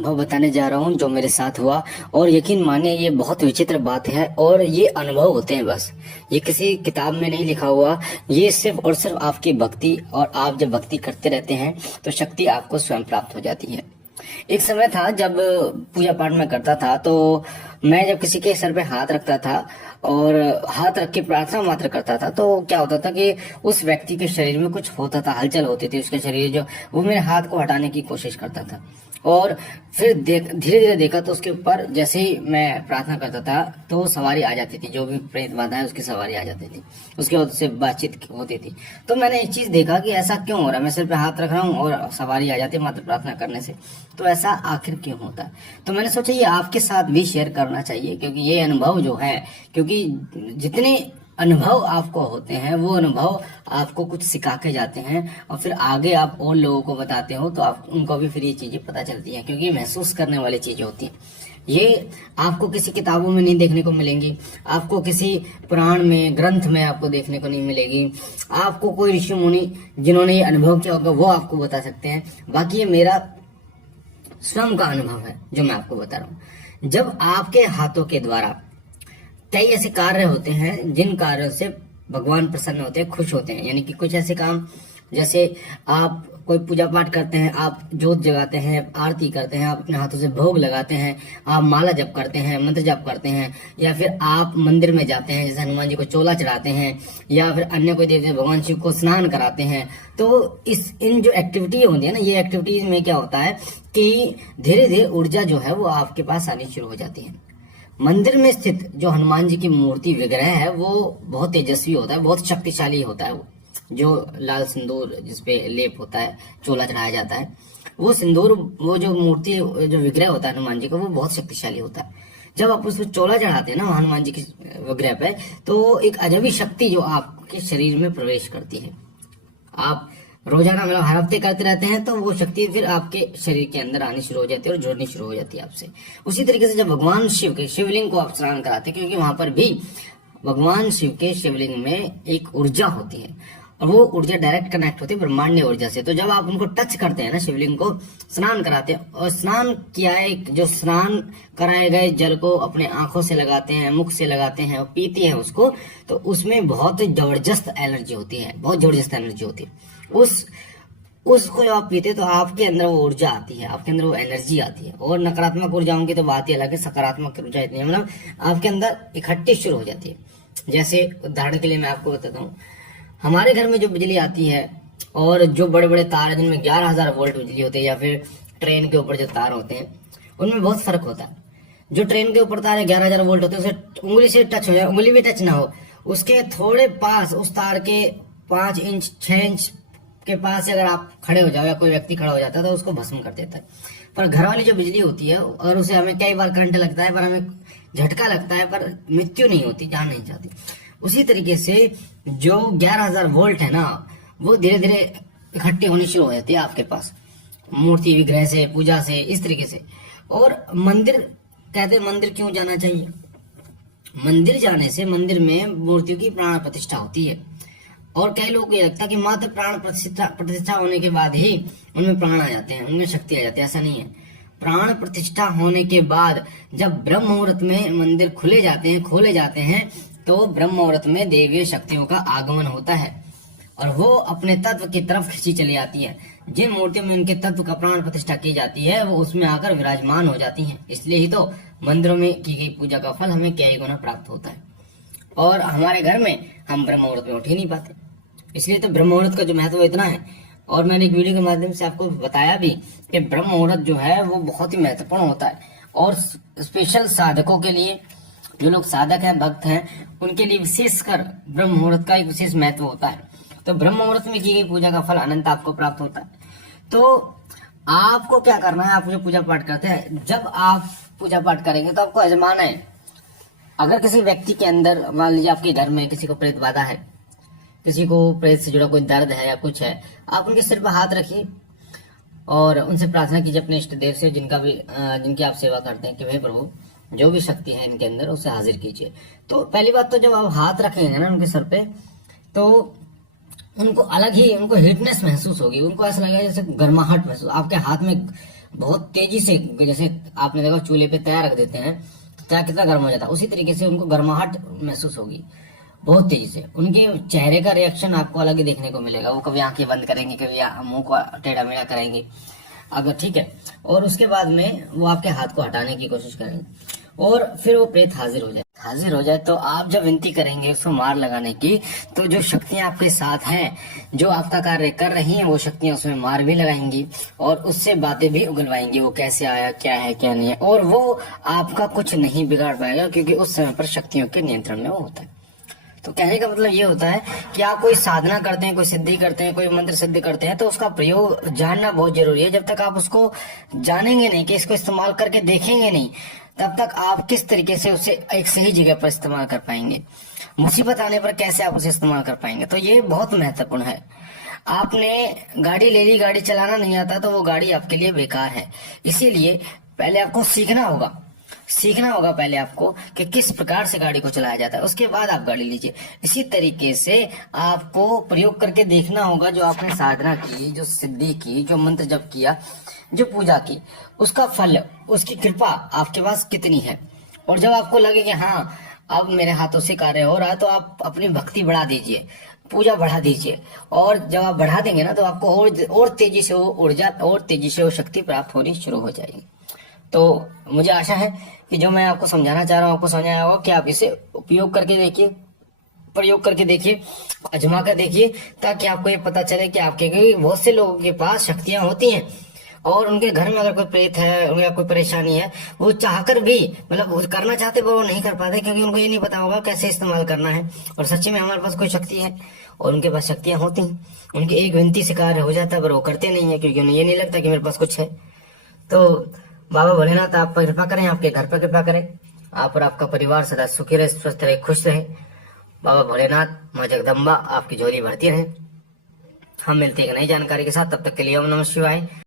अनुभव बताने जा रहा हूँ जो मेरे साथ हुआ। और यकीन मानिए ये बहुत विचित्र बात है और ये अनुभव होते हैं बस, ये किसी किताब में नहीं लिखा हुआ। ये सिर्फ और सिर्फ आपकी भक्ति, और आप जब भक्ति करते रहते हैं तो शक्ति आपको स्वयं प्राप्त हो जाती है। एक समय था जब पूजा पाठ में करता था, तो मैं जब किसी के सर पे हाथ रखता था और हाथ रख के प्रार्थना मात्र करता था, तो क्या होता था कि उस व्यक्ति के शरीर में कुछ होता था, हलचल होती थी उसके शरीर जो, वो मेरे हाथ को हटाने की कोशिश करता था। और फिर धीरे धीरे देखा तो उसके ऊपर जैसे ही मैं प्रार्थना करता था तो सवारी आ जाती थी, जो भी प्रेत बाधा है उसकी सवारी आ जाती थी, उसके बाद उससे बातचीत होती थी। तो मैंने एक चीज देखा कि ऐसा क्यों हो रहा है, मैं सिर पे हाथ रख रहा हूँ और सवारी आ जाती है मात्र प्रार्थना करने से, तो ऐसा आखिर क्यों होता है। तो मैंने सोचा ये आपके साथ भी शेयर करना चाहिए, क्योंकि ये अनुभव जो है, क्योंकि जितने अनुभव आपको होते हैं वो अनुभव आपको कुछ सिखा के जाते हैं, और फिर आगे आप और लोगों को बताते हो तो आप उनको भी फिर ये चीजें पता चलती हैं, क्योंकि ये महसूस करने वाली चीजें होती हैं। ये आपको किसी किताबों में नहीं देखने को मिलेंगी, आपको किसी पुराण में, ग्रंथ में आपको देखने को नहीं मिलेगी। आपको कोई ऋषि मुनि जिन्होंने ये अनुभव किया होगा वो आपको बता सकते हैं। बाकी ये मेरा स्वयं का अनुभव है जो मैं आपको बता रहा हूँ। जब आपके हाथों के द्वारा कई ऐसे कार्य होते हैं जिन कार्यों से भगवान प्रसन्न होते हैं, खुश होते हैं, यानी कि कुछ ऐसे काम, जैसे आप कोई पूजा पाठ करते हैं, आप जोत जगाते हैं, आरती करते हैं, आप अपने हाथों से भोग लगाते हैं, आप माला जप करते हैं, मंत्र जप करते हैं, या फिर आप मंदिर में जाते हैं, जैसे हनुमान जी को चोला चढ़ाते हैं, या फिर अन्य कोई देवता भगवान शिव को स्नान कराते हैं। तो इन जो एक्टिविटी होती है ना, ये एक्टिविटीज में क्या होता है कि धीरे धीरे ऊर्जा जो है वो आपके पास आनी शुरू हो जाती है। मंदिर में स्थित जो हनुमान जी की मूर्ति विग्रह है वो बहुत तेजस्वी होता है, बहुत शक्तिशाली होता है। वो जो लाल सिंदूर जिसपे लेप होता है, चोला चढ़ाया जाता है, वो सिंदूर, वो जो मूर्ति, जो विग्रह होता है हनुमान जी का, वो बहुत शक्तिशाली होता है। जब आप उसको चोला चढ़ाते हैं ना हनुमान जी के विग्रह पे, तो एक अजबी शक्ति जो आपके शरीर में प्रवेश करती है। आप रोजाना मतलब हर हफ्ते करते रहते हैं तो वो शक्ति फिर आपके शरीर के अंदर आनी शुरू हो जाती है और जुड़नी शुरू हो जाती है आपसे। उसी तरीके से जब भगवान शिव के शिवलिंग को आप स्नान कराते हैं, क्योंकि वहां पर भी भगवान शिव के शिवलिंग में एक ऊर्जा होती है और वो ऊर्जा डायरेक्ट कनेक्ट होती है ब्रह्मांडीय ऊर्जा से। तो जब आप उनको टच करते हैं ना, शिवलिंग को स्नान कराते हैं, और स्नान किया है, जो स्नान कराए गए जल को अपने आंखों से लगाते हैं, मुख से लगाते हैं और पीते हैं उसको, तो उसमें बहुत जबरदस्त एनर्जी होती है, बहुत जबरदस्त एनर्जी होती है। उसको जब आप पीते तो आपके अंदर वो ऊर्जा आती है, आपके अंदर वो एनर्जी आती है। और नकारात्मक ऊर्जाओं की तो बात ही अलग है, सकारात्मक ऊर्जा इतनी मतलब आपके अंदर इकट्ठी शुरू हो जाती है। जैसे उदाहरण के लिए मैं आपको बताता हूँ, हमारे घर में जो बिजली आती है और जो बड़े बड़े तार हैं जिनमें 11,000 वोल्ट बिजली होती है, या फिर ट्रेन के ऊपर जो तार होते हैं उनमें बहुत फर्क होता है। जो ट्रेन के ऊपर तार है 11,000 वोल्ट होते हैं, उसे उंगली से टच हो जाए, उंगली भी टच ना हो, उसके थोड़े पास, उस तार के 5 इंच 6 इंच के पास से अगर आप खड़े हो जाओ या कोई व्यक्ति खड़ा हो जाता है तो उसको भस्म कर देता है। पर घर वाली जो बिजली होती है, और उसे हमें कई बार करंट लगता है पर हमें झटका लगता है, पर मृत्यु नहीं होती, जान नहीं जाती। उसी तरीके से जो 11,000 वोल्ट है ना, वो धीरे धीरे इकट्ठी होनी शुरू हो जाती है आपके पास, मूर्ति विग्रह से, पूजा से, इस तरीके से। और मंदिर, कहते हैं मंदिर क्यों जाना चाहिए? मंदिर जाने से मंदिर में मूर्तियों की प्राण प्रतिष्ठा होती है, और कई लोगों को ये लगता है कि मात्र प्राण प्रतिष्ठा होने के बाद ही उनमें प्राण आ जाते हैं, उनमें शक्ति आ जाती है। ऐसा नहीं है। प्राण प्रतिष्ठा होने के बाद जब ब्रह्म मुहूर्त में मंदिर खोले जाते हैं तो ब्रह्म मुहूर्त में देवीय शक्तियों का आगमन होता है और वो अपने तत्व की तरफ खींची चली आती है। जिन मूर्तियों में उनके तत्व का प्राण प्रतिष्ठा की जाती है वो उसमें आकर विराजमान हो जाती हैं। इसलिए ही तो मंदिरों में की गई पूजा का फल हमें कई गुना प्राप्त होता है। और हमारे घर में हम ब्रह्म मुहूर्त में उठ ही नहीं पाते, इसलिए तो ब्रह्म मुहूर्त का जो महत्व इतना है। और मैंने एक वीडियो के माध्यम से आपको बताया भी कि ब्रह्म मुहूर्त जो है वो बहुत ही महत्वपूर्ण होता है, और स्पेशल साधकों के लिए, जो लोग साधक हैं, भक्त हैं, उनके लिए विशेषकर ब्रह्म मुहूर्त का एक विशेष महत्व होता है। तो ब्रह्म मुहूर्त में की गई पूजा का फल अनंत आपको प्राप्त होता है। तो आपको क्या करना है, आप जो पूजा पाठ करते हैं, जब आप पूजा पाठ करेंगे तो आपको आजमाना है। अगर किसी व्यक्ति के अंदर, मान लीजिए आपके घर में किसी को प्रेत बाधा है, किसी को प्रेत से जुड़ा कोई दर्द है या कुछ है, आप उनके सिर पर हाथ रखिए और उनसे प्रार्थना कीजिए अपने इष्ट देव से, जिनकी आप सेवा करते हैं, कि हे प्रभु, जो भी शक्ति है इनके अंदर उसे हाजिर कीजिए। तो पहली बात तो जब आप हाथ रखेंगे ना उनके सर पे, तो उनको अलग ही, उनको हीटनेस महसूस होगी, उनको ऐसा लगेगा जैसे गर्माहट महसूस, आपके हाथ में बहुत तेजी से, जैसे आपने देखा चूल्हे पे तैयार रख देते हैं, चाय कितना गर्म हो जाता है, उसी तरीके से उनको गर्माहट महसूस होगी बहुत तेजी से। उनके चेहरे का रिएक्शन आपको अलग ही देखने को मिलेगा। वो कभी आंखें बंद करेंगे, कभी मुंह को टेढ़ा मेढ़ा करेंगे अगर, ठीक है। और उसके बाद में वो आपके हाथ को हटाने की कोशिश करेंगे, और फिर वो प्रेत हाजिर हो जाए तो आप जब विनती करेंगे उसको मार लगाने की, तो जो शक्तियां आपके साथ हैं, जो आपका कार्य कर रही हैं, वो शक्तियां उसमें मार भी लगाएंगी और उससे बातें भी उगलवाएंगी, वो कैसे आया, क्या है क्या नहीं है, और वो आपका कुछ नहीं बिगाड़ पाएगा, क्योंकि उस समय पर शक्तियों के नियंत्रण में वो होता है। तो कहने का मतलब ये होता है कि आप कोई साधना करते हैं, कोई सिद्धि करते हैं, कोई मंत्र सिद्धि करते हैं, तो उसका प्रयोग जानना बहुत जरूरी है। जब तक आप उसको जानेंगे नहीं, कि इसको इस्तेमाल करके देखेंगे नहीं, तब तक आप किस तरीके से उसे एक सही जगह पर इस्तेमाल कर पाएंगे, मुसीबत आने पर कैसे आप उसे इस्तेमाल कर पाएंगे। तो ये बहुत महत्वपूर्ण है। आपने गाड़ी ले ली, गाड़ी चलाना नहीं आता तो वो गाड़ी आपके लिए बेकार है। इसीलिए पहले आपको सीखना होगा पहले आपको कि किस प्रकार से गाड़ी को चलाया जाता है, उसके बाद आप गाड़ी लीजिए। इसी तरीके से आपको प्रयोग करके देखना होगा, जो आपने साधना की, जो सिद्धि की, जो मंत्र जप किया, जो पूजा की, उसका फल, उसकी कृपा आपके पास कितनी है। और जब आपको लगे कि हाँ अब मेरे हाथों से कार्य हो रहा है, तो आप अपनी भक्ति बढ़ा दीजिए, पूजा बढ़ा दीजिए। और जब आप बढ़ा देंगे ना, तो आपको और तेजी से वो ऊर्जा और तेजी से वो शक्ति प्राप्त होनी शुरू हो जाएगी। तो मुझे आशा है कि जो मैं आपको समझाना चाह रहा हूँ आपको समझ आया होगा, कि आप इसे उपयोग करके देखिए, प्रयोग करके देखिए, आजमा कर देखिए, ताकि आपको ये पता चले कि आपके, क्योंकि बहुत से लोगों के पास शक्तियां होती हैं और उनके घर में अगर कोई प्रेत है, उनका कोई परेशानी है, वो चाहकर भी, मतलब वो करना चाहते पर वो नहीं कर पाते, क्योंकि उनको ये नहीं पता होगा कैसे इस्तेमाल करना है। और सच्ची में हमारे पास कोई शक्ति है और उनके पास शक्तियां होती हैं, उनकी एक विनती से कार्य हो जाता है, पर वो करते नहीं है, क्योंकि उन्हें ये नहीं लगता कि मेरे पास कुछ है। तो बाबा भोलेनाथ आप पर कृपा करें, आपके घर पर कृपा करें, आप और आपका परिवार सदा सुखी रहे, स्वस्थ रहे, खुश रहे। बाबा भोलेनाथ, माँ जगदम्बा आपकी झोली भरती रहे। हम मिलते हैं एक नई जानकारी के साथ, तब तक के लिए ओम नमः शिवाय।